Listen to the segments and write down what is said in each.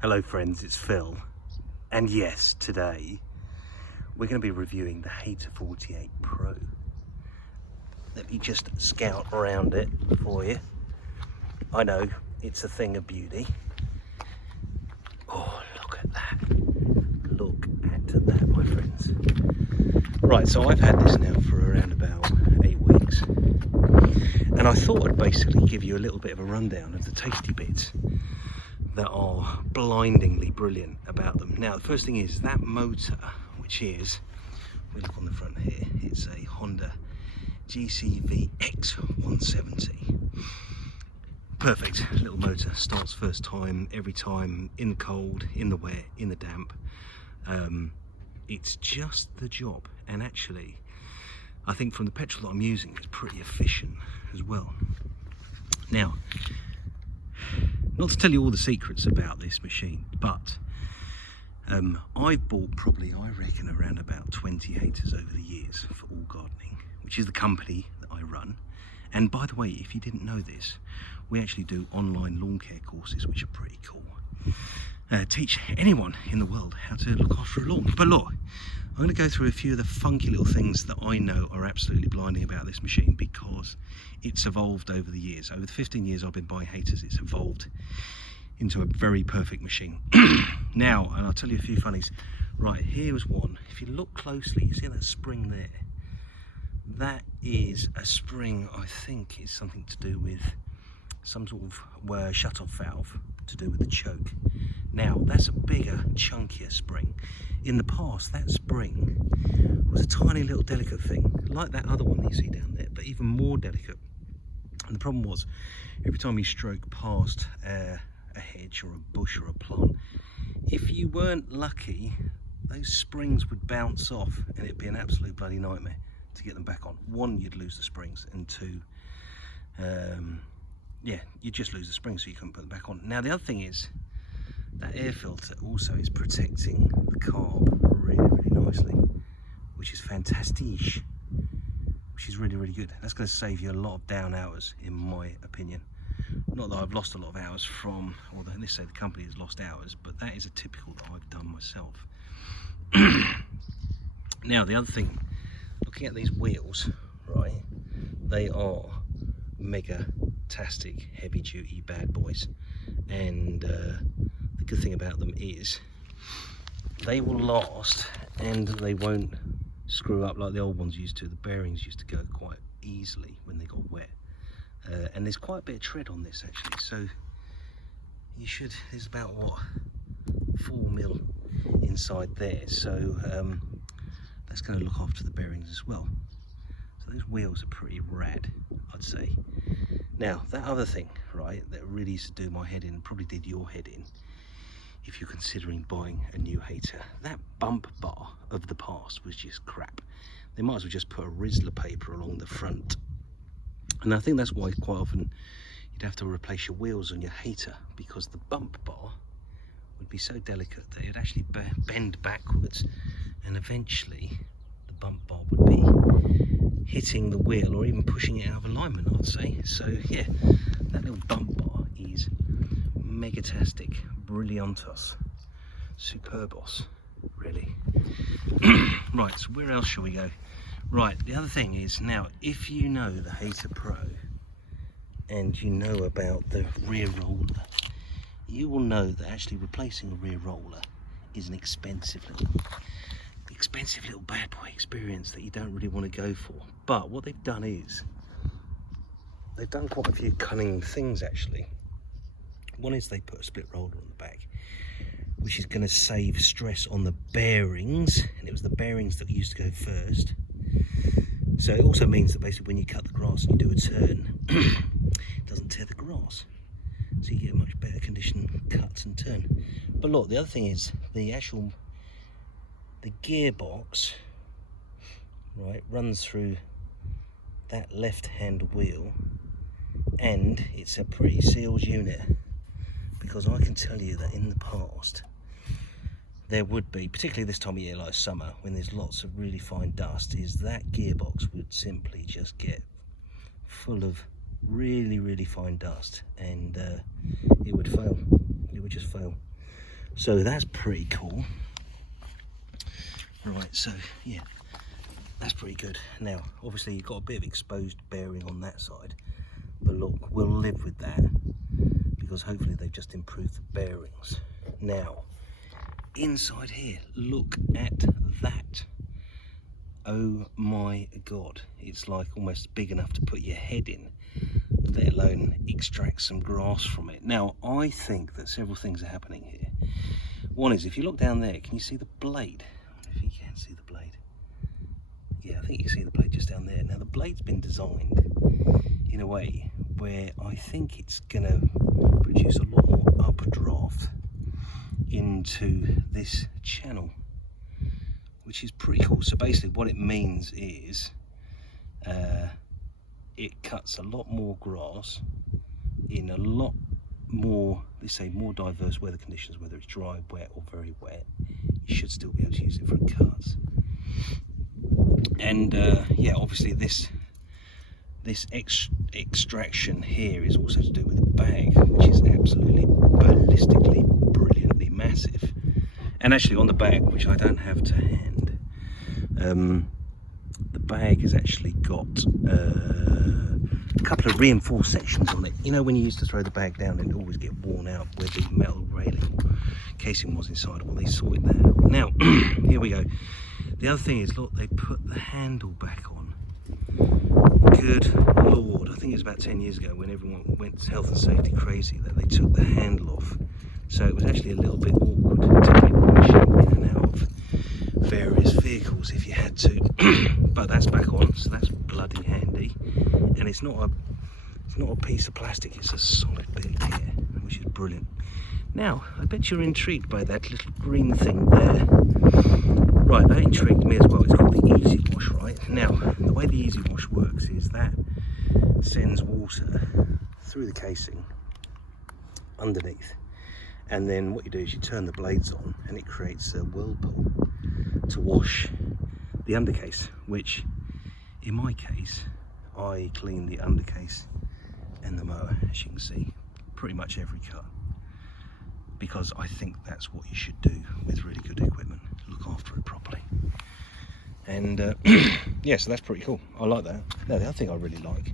Hello friends, it's Phil, and yes, today we're going to be reviewing the Hayter 48 Pro. Let me just scout around it for you. I know, it's a thing of beauty. Oh, look at that. Look at that, my friends. Right, so I've had this now for around about 8 weeks, and I thought I'd basically give you a little bit of a rundown of the tasty bits that are blindingly brilliant about them. Now, the first thing is that motor, which is, we look on the front here, it's a Honda GCV X170. Perfect little motor, starts first time, every time, in the cold, in the wet, in the damp. It's just the job, and actually, I think from the petrol that I'm using, it's pretty efficient as well. Now, not to tell you all the secrets about this machine, but I've bought probably, I reckon, around about 20 Hayters over the years for All Gardening, which is the company that I run. And by the way, if you didn't know this, we actually do online lawn care courses, which are pretty cool. Teach anyone in the world how to look after a lawn. But look, I'm going to go through a few of the funky little things that I know are absolutely blinding about this machine, because it's evolved over the years. Over the 15 years I've been buying Hayters, it's evolved into a very perfect machine. Now, and I'll tell you a few funnies. Right, here was one. If you look closely, you see that spring there? That is a spring, I think it's something to do with some sort of shut-off valve to do with the choke. Now, that's a bigger, chunkier spring. In the past, that spring was a tiny little delicate thing, like that other one that you see down there, but even more delicate. And the problem was, every time you stroke past a hedge or a bush or a plant, if you weren't lucky, those springs would bounce off and it'd be an absolute bloody nightmare to get them back on. One, you'd lose the springs, and two, yeah, you just lose the springs, so you couldn't put them back on. Now, the other thing is, that air filter also is protecting the carb really, really nicely, which is fantastic, which is really, really good. That's going to save you a lot of down hours, in my opinion. Not that I've lost a lot of hours from, although they say the company has lost hours, but that is a typical that I've done myself. Now, the other thing, looking at these wheels, right, they are mega-tastic, heavy-duty bad boys, and the good thing about them is they will last and they won't screw up like the old ones used to. The bearings used to go quite easily when they got wet, and there's quite a bit of tread on this actually, so you should, there's about what, 4 mil inside there, so that's going to look after the bearings as well. So those wheels are pretty rad, I'd say. Now, that other thing, right, that really used to do my head in, probably did your head in, if you're considering buying a new Hayter, that bump bar of the past was just crap. They might as well just put a Rizzler paper along the front. And I think that's why quite often you'd have to replace your wheels on your Hayter, because the bump bar would be so delicate that it'd actually bend backwards, and eventually the bump bar would be hitting the wheel or even pushing it out of alignment, I'd say. So yeah, that little bump bar is megatastic, brilliantus, superbos, really. Right, so where else shall we go? Right, the other thing is, now, if you know the Hayter Pro and you know about the rear roller, you will know that actually replacing a rear roller is an expensive little bad boy experience that you don't really want to go for. But what they've done is, they've done quite a few cunning things actually. One is they put a split roller on the back, which is going to save stress on the bearings, and it was the bearings that used to go first. So it also means that basically when you cut the grass and you do a turn, it doesn't tear the grass, so you get a much better condition cut and turn. But look, the other thing is the gearbox, right, runs through that left-hand wheel, and it's a pretty sealed unit, because I can tell you that in the past there would be, particularly this time of year like summer, when there's lots of really fine dust, is that gearbox would simply just get full of really, really fine dust, and it would fail. It would just fail. So that's pretty cool. Right, so yeah, that's pretty good. Now, obviously you've got a bit of exposed bearing on that side, but look, we'll live with that because hopefully they've just improved the bearings. Now, inside here, look at that. Oh my God, it's like almost big enough to put your head in, let alone extract some grass from it. Now, I think that several things are happening here. One is, if you look down there, can you see the blade? If you can see the blade. Yeah, I think you can see the blade just down there. Now, the blade's been designed in a way where I think it's gonna produce a lot more updraft into this channel, which is pretty cool. So basically what it means is it cuts a lot more grass in a lot more, let's say, more diverse weather conditions, whether it's dry, wet or very wet. You should still be able to use it for cuts. And yeah, obviously this extraction here is also to do with the bag, which is absolutely ballistically brilliantly massive. And actually on the bag, which I don't have to hand, the bag has actually got a couple of reinforced sections on it. You know, when you used to throw the bag down and it always get worn out where the metal railing casing was inside. Well, they sorted that out. Now, here we go. The other thing is, look, they put the handle back on. Good Lord, I think it was about 10 years ago when everyone went health and safety crazy that they took the handle off. So it was actually a little bit awkward to get the machine in and out of various vehicles if you had to. But that's back on, so that's bloody handy. And it's not a piece of plastic, it's a solid bit here, which is brilliant. Now, I bet you're intrigued by that little green thing there. Right, that intrigued me as well. It's called the Easy Wash, right? Now, the way the Easy Wash works is that sends water through the casing underneath. And then what you do is you turn the blades on and it creates a whirlpool to wash the undercase, which in my case, I clean the undercase and the mower, as you can see, pretty much every cut. Because I think that's what you should do with really good equipment. Look after it properly. And yeah, so that's pretty cool. I like that. Now, the other thing I really like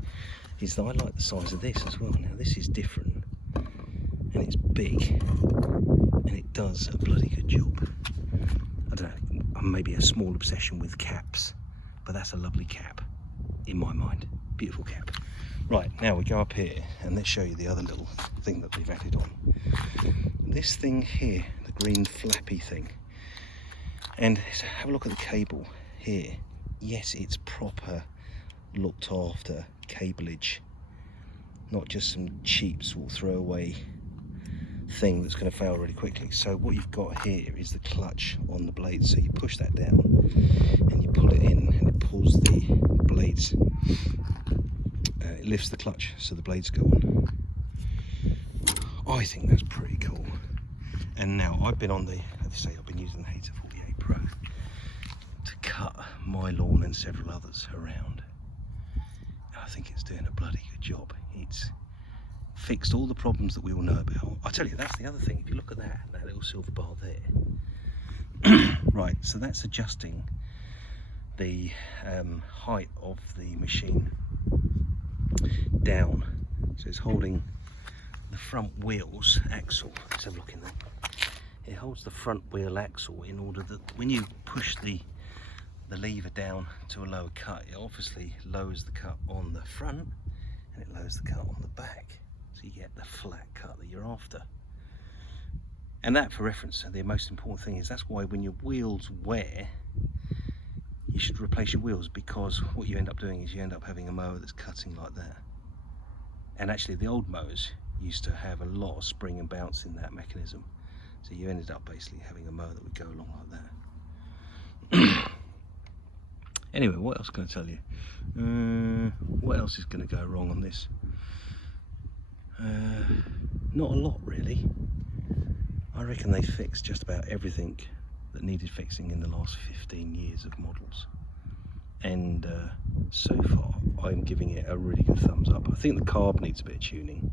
is that I like the size of this as well. Now, this is different and it's big and it does a bloody good job. I don't know, maybe a small obsession with caps, but that's a lovely cap in my mind. Beautiful cap. Right, now we go up here and let's show you the other little thing that they've added on. This thing here, the green flappy thing. And have a look at the cable here. Yes, it's proper looked after cableage, not just some cheap sort of throwaway thing that's going to fail really quickly. So what you've got here is the clutch on the blade. So you push that down and you pull it in and it pulls the blades. It lifts the clutch so the blades go on. I think that's pretty cool. And now I've been on the, let's say I've been using the Hayter 48 Pro to cut my lawn and several others around. I think it's doing a bloody good job. It's fixed all the problems that we all know about. I tell you, that's the other thing. If you look at that little silver bar there. Right, so that's adjusting the height of the machine down. So it's holding the front wheels axle. Let's have a look in there. It holds the front wheel axle in order that when you push the lever down to a lower cut, it obviously lowers the cut on the front and it lowers the cut on the back, so you get the flat cut that you're after. And that, for reference, the most important thing is that's why when your wheels wear, you should replace your wheels, because what you end up doing is you end up having a mower that's cutting like that. And actually the old mowers used to have a lot of spring and bounce in that mechanism, so you ended up basically having a mower that would go along like that. Anyway, what else can I tell you? What else is going to go wrong on this? Not a lot, really. I reckon they fixed just about everything that needed fixing in the last 15 years of models. And so far, I'm giving it a really good thumbs up. I think the carb needs a bit of tuning,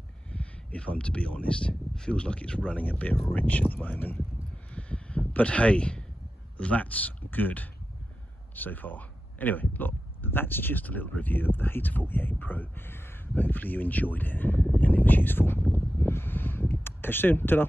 if I'm to be honest. Feels like it's running a bit rich at the moment. But hey, that's good so far. Anyway, look, that's just a little review of the Hayter 48 Pro. Hopefully you enjoyed it and it was useful. Catch you soon. Ta-da.